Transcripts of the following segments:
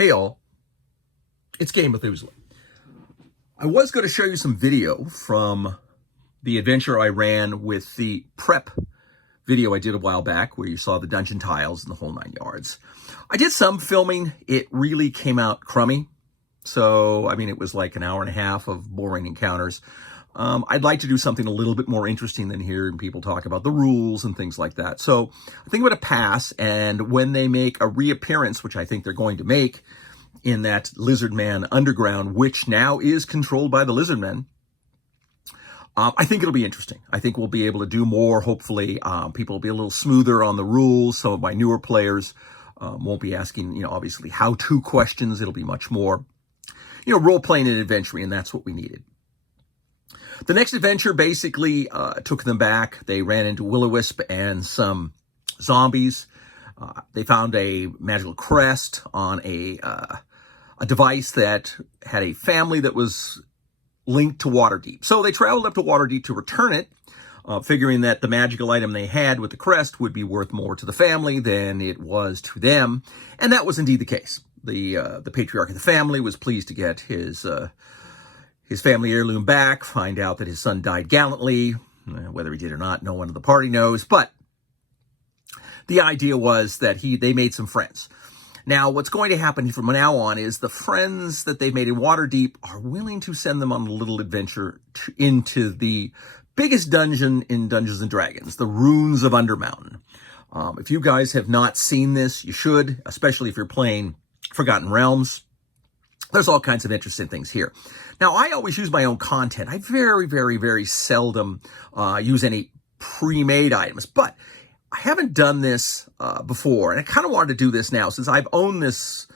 Hey all, it's Game Medusa. I was going to show you some video from the adventure I ran with the prep video I did a while back where you saw the dungeon tiles and the whole 9 yards. I did some filming. It really came out crummy. So, I mean, it was like an hour and a half of boring encounters. I'd like to do something a little bit more interesting than hearing people talk about the rules and things like that. So I think I'm going to pass, and when they make a reappearance, which I think they're going to make in that Lizard Man Underground, which now is controlled by the Lizard Men, I think it'll be interesting. I think we'll be able to do more. Hopefully, people will be a little smoother on the rules. Some of my newer players won't be asking, obviously how-to questions. It'll be much more, role-playing and adventuring, and that's what we needed. The next adventure basically took them back. They ran into Will-O-Wisp and some zombies. They found a magical crest on a device that had a family that was linked to Waterdeep. So they traveled up to Waterdeep to return it, figuring that the magical item they had with the crest would be worth more to the family than it was to them. And that was indeed the case. The patriarch of the family was pleased to get his family heirloom back, find out that his son died gallantly. Whether he did or not, no one in the party knows. But the idea was that they made some friends. Now, what's going to happen from now on is the friends that they've made in Waterdeep are willing to send them on a little adventure into the biggest dungeon in Dungeons & Dragons, the Runes of Undermountain. If you guys have not seen this, you should, especially if you're playing Forgotten Realms. There's all kinds of interesting things here. Now, I always use my own content. I very, very, very seldom use any pre-made items, but I haven't done this before, and I kind of wanted to do this now since I've owned this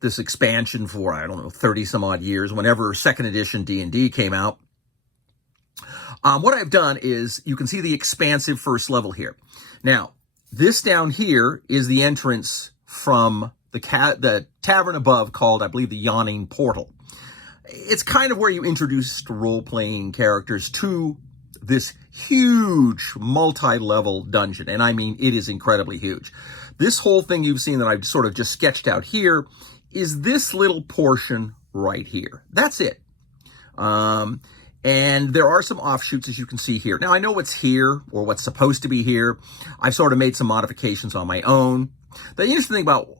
this expansion for, 30 some odd years, whenever 2nd edition D&D came out. What I've done is, you can see the expansive first level here. Now, this down here is the entrance from the tavern above called, I believe, the Yawning Portal. It's kind of where you introduced role-playing characters to this huge multi-level dungeon. And I mean, it is incredibly huge. This whole thing you've seen that I've sort of just sketched out here is this little portion right here. That's it. And there are some offshoots, as you can see here. Now, I know what's here, or what's supposed to be here. I've sort of made some modifications on my own. The interesting thing about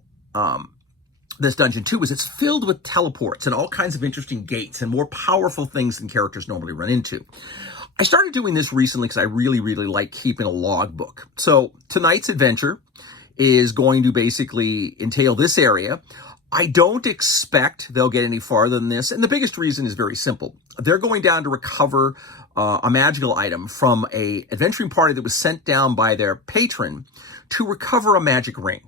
this dungeon too is it's filled with teleports and all kinds of interesting gates and more powerful things than characters normally run into. I started doing this recently because I really, really like keeping a logbook. So tonight's adventure is going to basically entail this area. I don't expect they'll get any farther than this, and the biggest reason is very simple. They're going down to recover a magical item from a adventuring party that was sent down by their patron to recover a magic ring.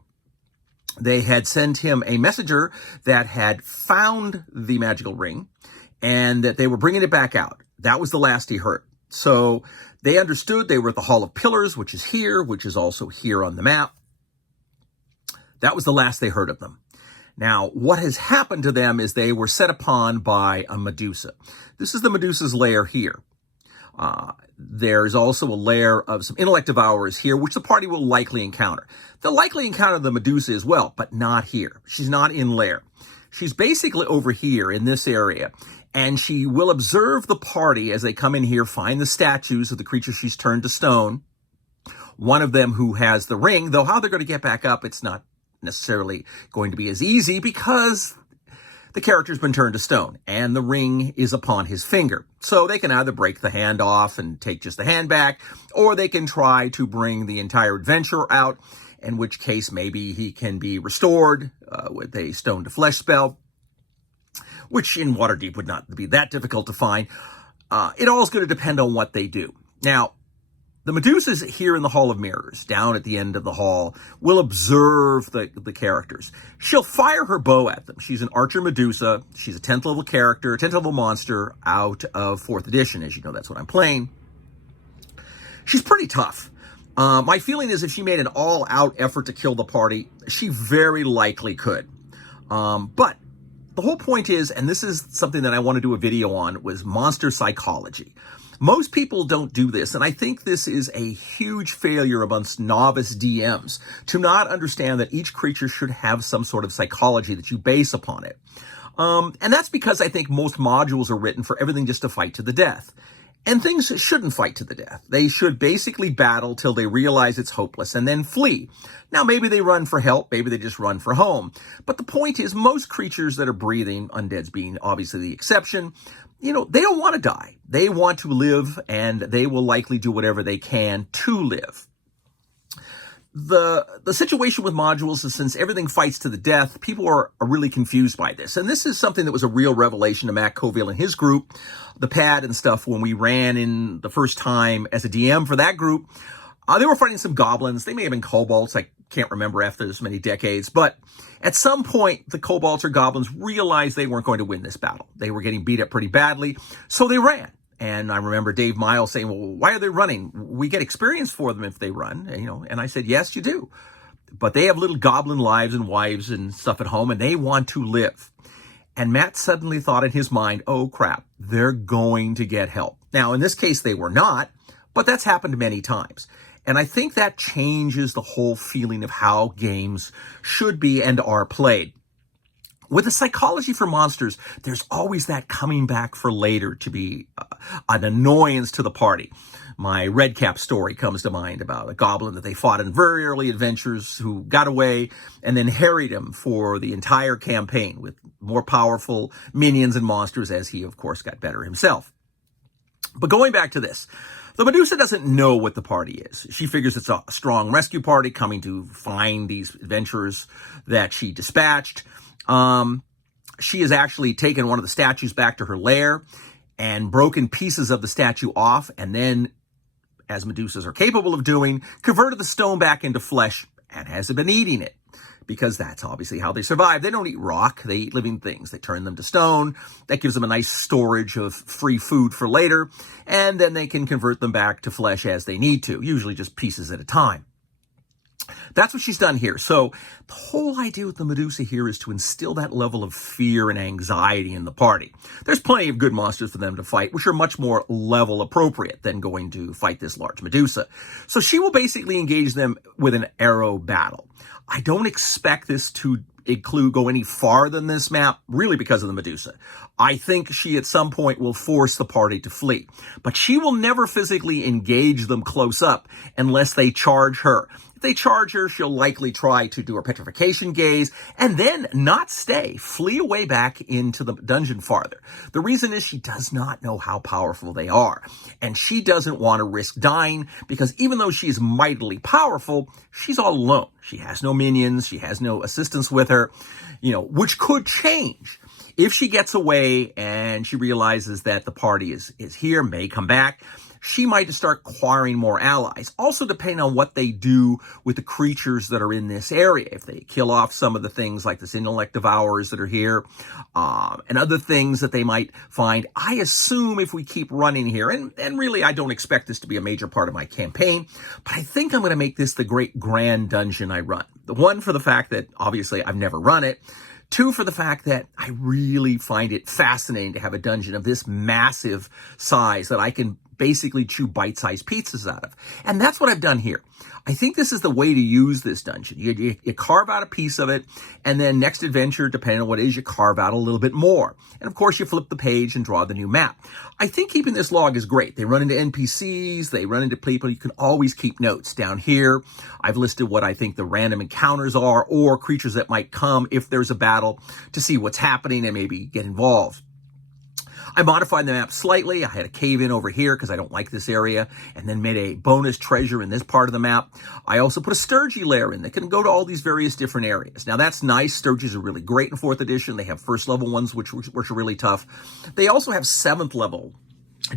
They had sent him a messenger that had found the magical ring and that they were bringing it back out. That was the last he heard. So they understood they were at the Hall of Pillars, which is here, which is also here on the map. That was the last they heard of them. Now, what has happened to them is they were set upon by a Medusa. This is the Medusa's lair here. There's also a lair of some intellect devourers here, which the party will likely encounter. They'll likely encounter the Medusa as well, but not here. She's not in Lair. She's basically over here in this area, and she will observe the party as they come in here, find the statues of the creatures she's turned to stone. One of them who has the ring, though how they're going to get back up, it's not necessarily going to be as easy because the character's been turned to stone and the ring is upon his finger. So they can either break the hand off and take just the hand back, or they can try to bring the entire adventurer out, in which case maybe he can be restored with a stone to flesh spell, which in Waterdeep would not be that difficult to find. It all is going to depend on what they do. Now, the Medusa's here in the Hall of Mirrors, down at the end of the hall, will observe the characters. She'll fire her bow at them. She's an Archer Medusa. She's a 10th level character, 10th level monster out of 4th edition. As you know, that's what I'm playing. She's pretty tough. My feeling is if she made an all-out effort to kill the party, she very likely could. But the whole point is, and this is something that I want to do a video on, was monster psychology. Most people don't do this, and I think this is a huge failure amongst novice DMs to not understand that each creature should have some sort of psychology that you base upon it. And that's because I think most modules are written for everything just to fight to the death. And things shouldn't fight to the death. They should basically battle till they realize it's hopeless and then flee. Now, maybe they run for help, maybe they just run for home. But the point is, most creatures that are breathing, undeads being obviously the exception, they don't want to die. They want to live, and they will likely do whatever they can to live. The situation with modules is, since everything fights to the death, people are really confused by this. And this is something that was a real revelation to Matt Coville and his group, the pad and stuff, when we ran in the first time as a DM for that group. They were fighting some goblins. They may have been kobolds. I can't remember after this many decades. But at some point, the kobolds or goblins realized they weren't going to win this battle. They were getting beat up pretty badly, so they ran. And I remember Dave Miles saying, well, why are they running? We get experience for them if they run, And I said, yes, you do. But they have little goblin lives and wives and stuff at home, and they want to live. And Matt suddenly thought in his mind, oh, crap, they're going to get help. Now, in this case, they were not, but that's happened many times. And I think that changes the whole feeling of how games should be and are played. With the psychology for monsters, there's always that coming back for later to be an annoyance to the party. My Redcap story comes to mind about a goblin that they fought in very early adventures who got away and then harried him for the entire campaign with more powerful minions and monsters as he, of course, got better himself. But going back to this, the Medusa doesn't know what the party is. She figures it's a strong rescue party coming to find these adventurers that she dispatched. She has actually taken one of the statues back to her lair and broken pieces of the statue off, and then, as Medusas are capable of doing, converted the stone back into flesh and has been eating it, because that's obviously how they survive. They don't eat rock, they eat living things. They turn them to stone. That gives them a nice storage of free food for later, and then they can convert them back to flesh as they need to, usually just pieces at a time. That's what she's done here. So the whole idea with the Medusa here is to instill that level of fear and anxiety in the party. There's plenty of good monsters for them to fight, which are much more level appropriate than going to fight this large Medusa. So she will basically engage them with an arrow battle. I don't expect this to go any farther than this map, really because of the Medusa. I think she at some point will force the party to flee, but she will never physically engage them close up unless they charge her. If they charge her, she'll likely try to do her petrification gaze and then not stay, flee away back into the dungeon farther. The reason is she does not know how powerful they are, and she doesn't want to risk dying because even though she is mightily powerful, she's all alone. She has no minions, she has no assistants with her, which could change. If she gets away and she realizes that the party is here, may come back, she might just start acquiring more allies. Also, depending on what they do with the creatures that are in this area. If they kill off some of the things like this intellect devourers that are here, and other things that they might find. I assume if we keep running here, and really I don't expect this to be a major part of my campaign, but I think I'm going to make this the great grand dungeon I run. The one, for the fact that obviously I've never run it. Two, for the fact that I really find it fascinating to have a dungeon of this massive size that I can basically chew bite-sized pizzas out of. And that's what I've done here. I think this is the way to use this dungeon. You carve out a piece of it, and then next adventure, depending on what it is, you carve out a little bit more. And of course, you flip the page and draw the new map. I think keeping this log is great. They run into NPCs, they run into people. You can always keep notes. Down here, I've listed what I think the random encounters are, or creatures that might come if there's a battle, to see what's happening and maybe get involved. I modified the map slightly. I had a cave in over here because I don't like this area, and then made a bonus treasure in this part of the map. I also put a Sturgy lair in that can go to all these various different areas. Now that's nice. Sturgies are really great in 4th edition. They have first level ones, which are really tough. They also have 7th level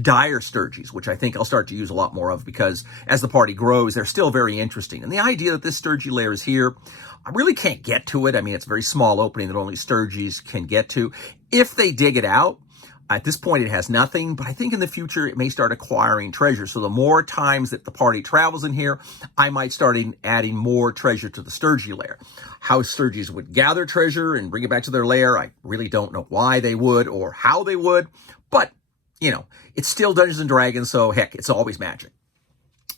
dire Sturgies, which I think I'll start to use a lot more of because as the party grows, they're still very interesting. And the idea that this Sturgy lair is here, I really can't get to it. I mean, it's a very small opening that only Sturgies can get to. If they dig it out, at this point, it has nothing, but I think in the future, it may start acquiring treasure. So the more times that the party travels in here, I might start adding more treasure to the Sturgy lair. How Sturgies would gather treasure and bring it back to their lair, I really don't know why they would or how they would, but it's still Dungeons and Dragons, so heck, it's always magic.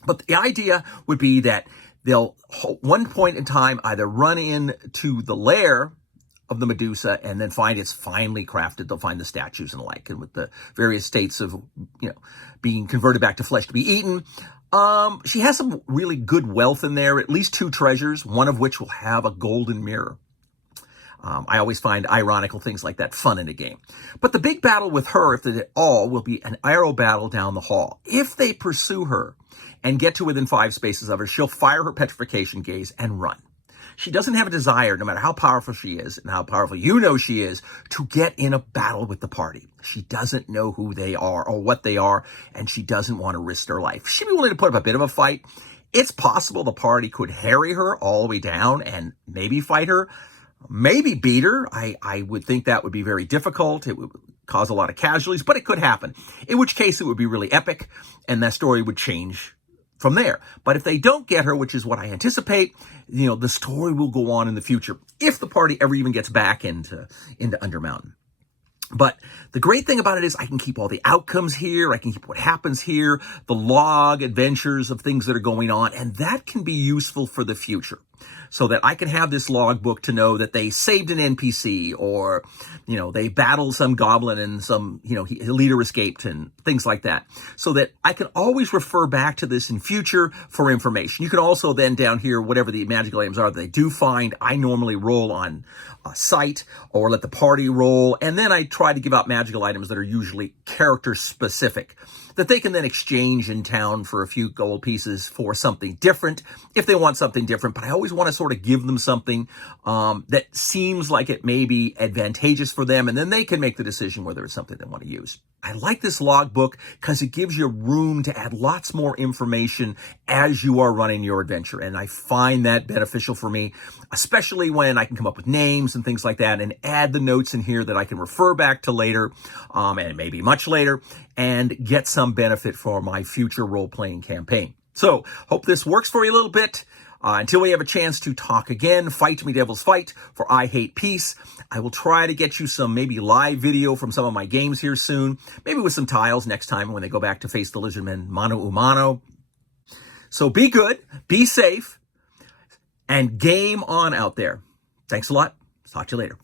But the idea would be that they'll, one point in time, either run into the lair of the Medusa and then find it's finely crafted. They'll find the statues and the like, and with the various states of, being converted back to flesh to be eaten. She has some really good wealth in there, at least 2 treasures, one of which will have a golden mirror. I always find ironical things like that fun in a game. But the big battle with her, if at all, will be an arrow battle down the hall. If they pursue her and get to within 5 spaces of her, she'll fire her petrification gaze and run. She doesn't have a desire, no matter how powerful she is and how powerful she is, to get in a battle with the party. She doesn't know who they are or what they are, and she doesn't want to risk her life. She'd be willing to put up a bit of a fight. It's possible the party could harry her all the way down and maybe fight her, maybe beat her. I would think that would be very difficult. It would cause a lot of casualties, but it could happen, in which case it would be really epic, and that story would change from there. But if they don't get her, which is what I anticipate, the story will go on in the future, if the party ever even gets back into Undermountain. But the great thing about it is I can keep all the outcomes here. I can keep what happens here, the log adventures of things that are going on, and that can be useful for the future. So that I can have this log book to know that they saved an NPC, or, they battled some goblin and some, leader escaped and things like that. So that I can always refer back to this in future for information. You can also then down here, whatever the magical items are that they do find, I normally roll on a site or let the party roll. And then I try to give out magical items that are usually character specific, that they can then exchange in town for a few gold pieces for something different if they want something different. But I always want to sort of give them something that seems like it may be advantageous for them, and then they can make the decision whether it's something they want to use. I like this logbook because it gives you room to add lots more information as you are running your adventure, and I find that beneficial for me, especially when I can come up with names and things like that and add the notes in here that I can refer back to later, and maybe much later, and get some benefit for my future role-playing campaign. So, hope this works for you a little bit. Until we have a chance to talk again, fight me devils fight, for I hate peace. I will try to get you some maybe live video from some of my games here soon, maybe with some tiles next time when they go back to face the lizardmen mano a mano. So be good, be safe, and game on out there. Thanks a lot. Talk to you later.